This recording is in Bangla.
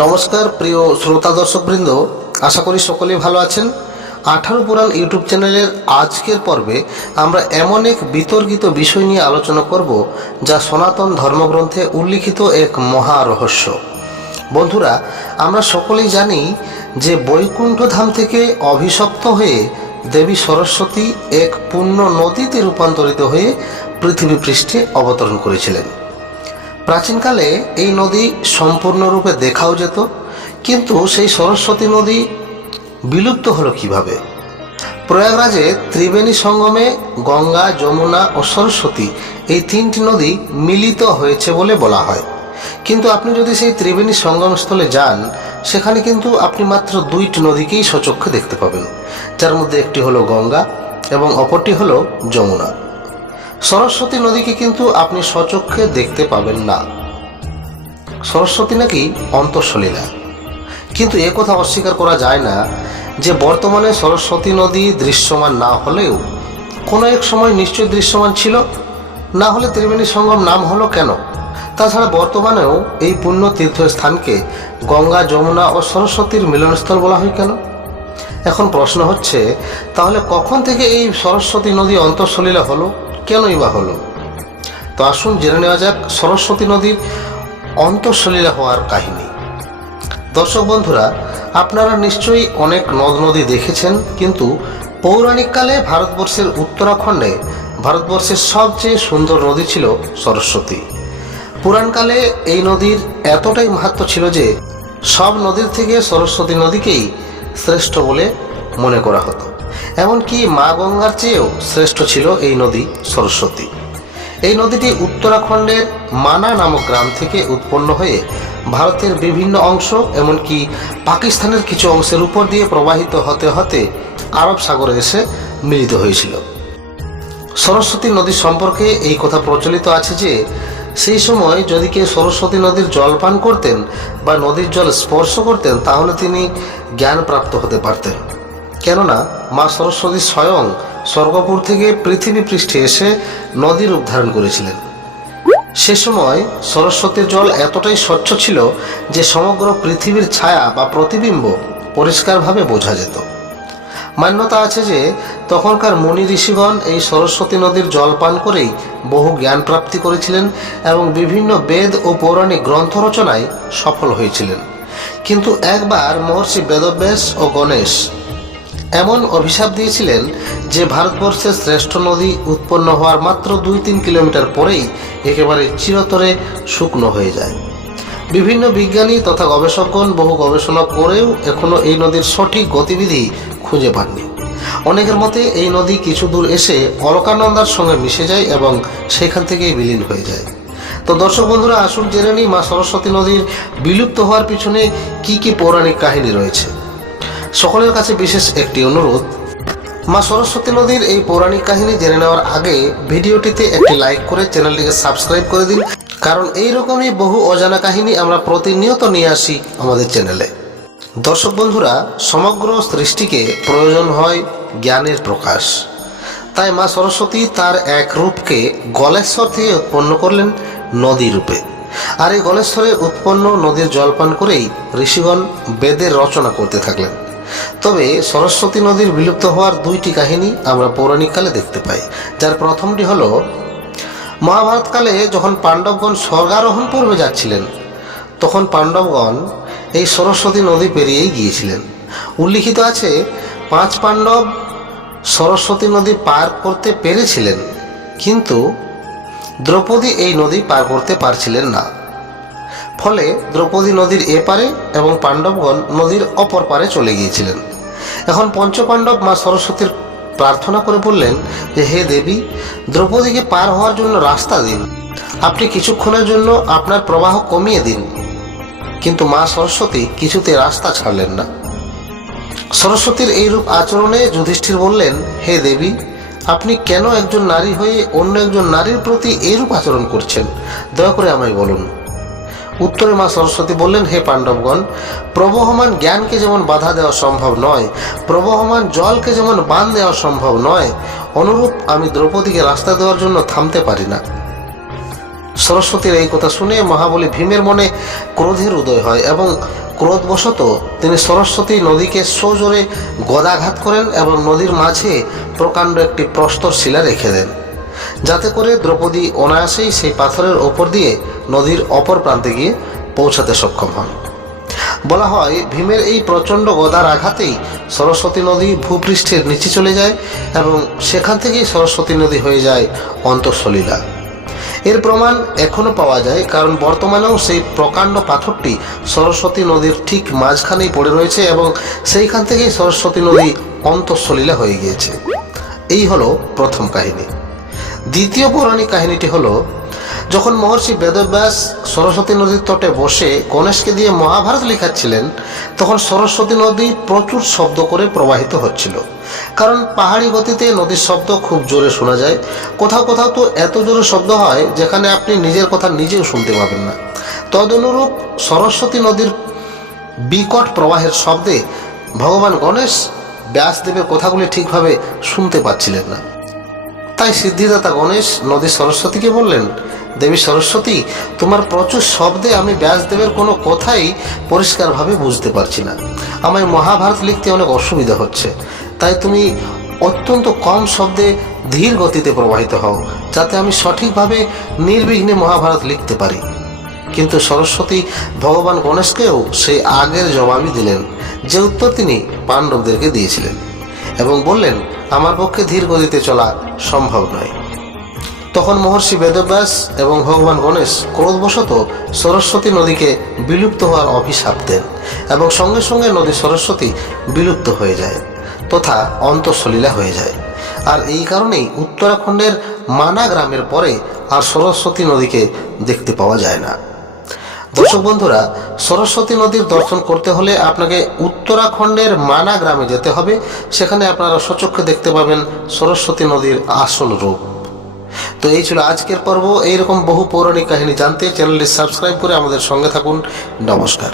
নমস্কার, প্রিয় শ্রোতা দর্শকবৃন্দ। আশা করি সকলেই ভালো আছেন। আঠারো পুরাণ ইউটিউব চ্যানেলের আজকের পর্বে আমরা এমন এক বিতর্কিত বিষয় নিয়ে আলোচনা করব, যা সনাতন ধর্মগ্রন্থে উল্লিখিত এক মহা রহস্য। বন্ধুরা, আমরা সকলেই জানি যে বৈকুণ্ঠ ধাম থেকে অভিশপ্ত হয়ে দেবী সরস্বতী এক পূর্ণ নদীতে রূপান্তরিত হয়ে পৃথিবী পৃষ্ঠে অবতরণ করেছিলেন। প্রাচীনকালে এই নদী সম্পূর্ণরূপে দেখাও যেত, কিন্তু সেই সরস্বতী নদী বিলুপ্ত হলো কীভাবে? প্রয়াগরাজে ত্রিবেণী সঙ্গমে গঙ্গা, যমুনা ও সরস্বতী এই তিনটি নদী মিলিত হয়েছে বলে বলা হয়। কিন্তু আপনি যদি সেই ত্রিবেণী সঙ্গমস্থলে যান, সেখানে কিন্তু আপনি মাত্র দুইটি নদীকেই সচক্ষে দেখতে পাবেন। যার মধ্যে একটি হলো গঙ্গা এবং অপরটি হলো যমুনা। সরস্বতী নদীকে কিন্তু আপনি সচক্ষে দেখতে পাবেন না। সরস্বতী নাকি অন্তঃসলীলা। কিন্তু এ কথা অস্বীকার করা যায় না যে বর্তমানে সরস্বতী নদী দৃশ্যমান না হলেও কোনো এক সময় নিশ্চয়ই দৃশ্যমান ছিল। না হলে ত্রিবেণী সঙ্গম নাম হলো কেন? তাছাড়া বর্তমানেও এই পুণ্য তীর্থস্থানকে গঙ্গা, যমুনা ও সরস্বতীর মিলনস্থল বলা হয় কেন? এখন প্রশ্ন হচ্ছে, তাহলে কখন থেকে এই সরস্বতী নদী অন্তঃসলীলা হলো? কেনই বা হলো? তো আসুন জেনে নেওয়া যাক সরস্বতী নদীর অন্তঃসলীলা হওয়ার কাহিনী। দর্শক বন্ধুরা, আপনারা নিশ্চয়ই অনেক নদ নদী দেখেছেন, কিন্তু পৌরাণিককালে ভারতবর্ষের উত্তরাখণ্ডে ভারতবর্ষের সবচেয়ে সুন্দর নদী ছিল সরস্বতী। পুরাণকালে এই নদীর এতটাই মাহাত্ম ছিল যে সব নদীর থেকে সরস্বতী নদীকেই শ্রেষ্ঠ বলে মনে করা হতো। এমনকি মা গঙ্গার চেয়েও শ্রেষ্ঠ ছিল এই নদী সরস্বতী। এই নদীটি উত্তরাখণ্ডের মানা নামক গ্রাম থেকে উৎপন্ন হয়ে ভারতের বিভিন্ন অংশ, এমনকি পাকিস্তানের কিছু অংশের উপর দিয়ে প্রবাহিত হতে হতে আরব সাগরে এসে মিলিত হয়েছিল। সরস্বতী নদী সম্পর্কে এই কথা প্রচলিত আছে যে, সেই সময় যদি কেউ সরস্বতী নদীর জল পান করতেন বা নদীর জল স্পর্শ করতেন, তাহলে তিনি জ্ঞান প্রাপ্ত হতে পারতেন। কেননা মা সরস্বতী স্বয়ং স্বর্গপুর থেকে পৃথিবী পৃষ্ঠে এসে নদী রূপ ধারণ করেছিলেন। সে সময় সরস্বতীর জল এতটাই স্বচ্ছ ছিল যে সমগ্র পৃথিবীর ছায়া বা প্রতিবিম্ব পরিষ্কারভাবে বোঝা যেত। মান্যতা আছে যে তখনকার মুনি ঋষিগণ এই সরস্বতী নদীর জল পান করেই বহু জ্ঞান প্রাপ্তি করেছিলেন এবং বিভিন্ন বেদ ও পৌরাণিক গ্রন্থ রচনায় সফল হয়েছিলেন। কিন্তু একবার মহর্ষি বেদব্যাস ও গণেশ এমন অভিশাপ দিয়েছিলেন যে ভারতবর্ষের শ্রেষ্ঠ নদী উৎপন্ন হওয়ার মাত্র দুই তিন কিলোমিটার পরেই একেবারে চিরতরে শুকনো হয়ে যায়। বিভিন্ন বিজ্ঞানী তথা গবেষকগণ বহু গবেষণা করেও এখনও এই নদীর সঠিক গতিবিধি খুঁজে পাননি। অনেকের মতে এই নদী কিছু দূর এসে অলকানন্দার সঙ্গে মিশে যায় এবং সেখান থেকেই বিলীন হয়ে যায়। তো দর্শক বন্ধুরা, আসুন জেনে নিই মা সরস্বতী নদীর বিলুপ্ত হওয়ার পিছনে কি কি পৌরাণিক কাহিনী রয়েছে। সকলের কাছে বিশেষ একটি অনুরোধ। মা সরস্বতী নদীর এই পৌরাণিক কাহিনী জেনে নেওয়ার আগে ভিডিওটিতে একটি লাইক করে চ্যানেলটিকে সাবস্ক্রাইব করে দিন, কারণ এই রকমই বহু অজানা কাহিনী আমরা প্রতিনিয়ত নিয়ে আসি আমাদের চ্যানেলে। দর্শক বন্ধুরা, সমগ্র সৃষ্টিকে প্রয়োজন হয় জ্ঞানের প্রকাশ। তাই মা সরস্বতী তার এক রূপকে গলেশ্বর থেকে উৎপন্ন করলেন নদী রূপে। আর এই গলেশ্বরে উৎপন্ন নদীর জলপান করেই ঋষিগণ বেদের রচনা করতে থাকলেন। তবে সরস্বতী নদীর বিলুপ্ত হওয়ার দুইটি কাহিনী আমরা পৌরাণিককালে দেখতে পাই, যার প্রথমটি হলো, মহাভারতকালে যখন পাণ্ডবগণ স্বর্গারোহণ পূর্বে যাচ্ছিলেন, তখন পাণ্ডবগণ এই সরস্বতী নদী পেরিয়েই গিয়েছিলেন। উল্লিখিত আছে, পাঁচ পাণ্ডব সরস্বতী নদী পার করতে পেরেছিলেন, কিন্তু দ্রৌপদী এই নদী পার করতে পারছিলেন না। ফলে দ্রৌপদী নদীর এপারে এবং পাণ্ডবগণ নদীর অপর পারে চলে গিয়েছিলেন। এখন পঞ্চপাণ্ডব মা সরস্বতীর প্রার্থনা করে বললেন যে, হে দেবী, দ্রৌপদীকে পার হওয়ার জন্য রাস্তা দিন। আপনি কিছুক্ষণের জন্য আপনার প্রবাহ কমিয়ে দিন। কিন্তু মা সরস্বতী কিছুতে রাস্তা ছাড়লেন না। সরস্বতীর এই রূপ আচরণে যুধিষ্ঠির বললেন, হে দেবী, আপনি কেন একজন নারী হয়ে অন্য একজন নারীর প্রতি এইরূপ আচরণ করছেন? দয়া করে আমায় বলুন। উত্তরে মা সরস্বতী বললেন, হে পাণ্ডবগণ, প্রবহমান জ্ঞানকে যেমন বাধা দেওয়া সম্ভব নয়, প্রবহমান জলকে যেমন বান দেওয়া সম্ভব নয়, অনুরূপ আমি দ্রৌপদীকে রাস্তা দেওয়ার জন্য থামতে পারি না। সরস্বতীর এই কথা শুনে মহাবলী ভীমের মনে ক্রোধের উদয় হয় এবং ক্রোধবশত তিনি সরস্বতী নদীকে সজোরে গদাঘাত করেন এবং নদীর মাঝে প্রকাণ্ড একটি প্রস্তর শিলা রেখে দেন। যাতে করে দ্রৌপদী অনায়াসেই সেই পাথরের ওপর দিয়ে নদীর অপর প্রান্তে গিয়ে পৌঁছাতে সক্ষম হন। বলা হয়, ভীমের এই প্রচণ্ড গদার আঘাতেই সরস্বতী নদী ভূপৃষ্ঠের নিচে চলে যায় এবং সেখান থেকেই সরস্বতী নদী হয়ে যায় অন্তঃসলীলা। এর প্রমাণ এখনও পাওয়া যায়, কারণ বর্তমানেও সেই প্রকাণ্ড পাথরটি সরস্বতী নদীর ঠিক মাঝখানেই পড়ে রয়েছে এবং সেইখান থেকেই সরস্বতী নদী অন্তঃসলীলা হয়ে গিয়েছে। এই হলো প্রথম কাহিনী। দ্বিতীয় পৌরাণিক কাহিনীটি হলো, যখন মহর্ষি বেদব্যাস সরস্বতী নদীর তটে বসে গণেশকে দিয়ে মহাভারত লেখাচ্ছিলেন, তখন সরস্বতী নদী প্রচুর শব্দ করে প্রবাহিত হচ্ছিল। কারণ পাহাড়ি গতিতে নদীর শব্দ খুব জোরে শোনা যায়। কোথাও কোথাও তো এত জোরে শব্দ হয় যেখানে আপনি নিজের কথা নিজেও শুনতে পাবেন না। তদনুরূপ সরস্বতী নদীর বিকট প্রবাহের শব্দে ভগবান গণেশ ব্যাসদেবের কথাগুলি ঠিকভাবে শুনতে পাচ্ছিলেন না। তাই সিদ্ধিদাতা গণেশ নদী সরস্বতীকে বললেন, দেবী সরস্বতী, তোমার প্রচুর শব্দে আমি ব্যাসদেবের কোনো কথাই পরিষ্কারভাবে বুঝতে পারছি না। আমায় মহাভারত লিখতে অনেক অসুবিধা হচ্ছে। তাই তুমি অত্যন্ত কম শব্দে ধীর গতিতে প্রবাহিত হও, যাতে আমি সঠিকভাবে নির্বিঘ্নে মহাভারত লিখতে পারি। কিন্তু সরস্বতী ভগবান গণেশকেও সেই আগের জবাবই দিলেন, যে উত্তর তিনি পাণ্ডবদেরকে দিয়েছিলেন। এবং বললেন, আমার পক্ষে ধীর গতিতে চলা সম্ভব নয়। তখন মহর্ষি বেদব্যাস এবং ভগবান গণেশ ক্রোধবশত সরস্বতী নদীকে বিলুপ্ত হওয়ার অভিশাপ দেন এবং সঙ্গে সঙ্গে নদী সরস্বতী বিলুপ্ত হয়ে যায় তথা অন্তঃসলীলা হয়ে যায়। আর এই কারণেই উত্তরাখণ্ডের মানা গ্রামের পরে আর সরস্বতী নদীকে দেখতে পাওয়া যায় না। দর্শক বন্ধুরা, সরস্বতী নদীর দর্শন করতে হলে আপনাকে উত্তরাখণ্ডের মানা গ্রামে যেতে হবে। সেখানে আপনারা সচক্ষে দেখতে পাবেন সরস্বতী নদীর আসল রূপ। তো এই ছিল আজকের পর্ব। এইরকম বহু পৌরাণিক কাহিনী জানতে চ্যানেলটি সাবস্ক্রাইব করে আমাদের সঙ্গে থাকুন। নমস্কার।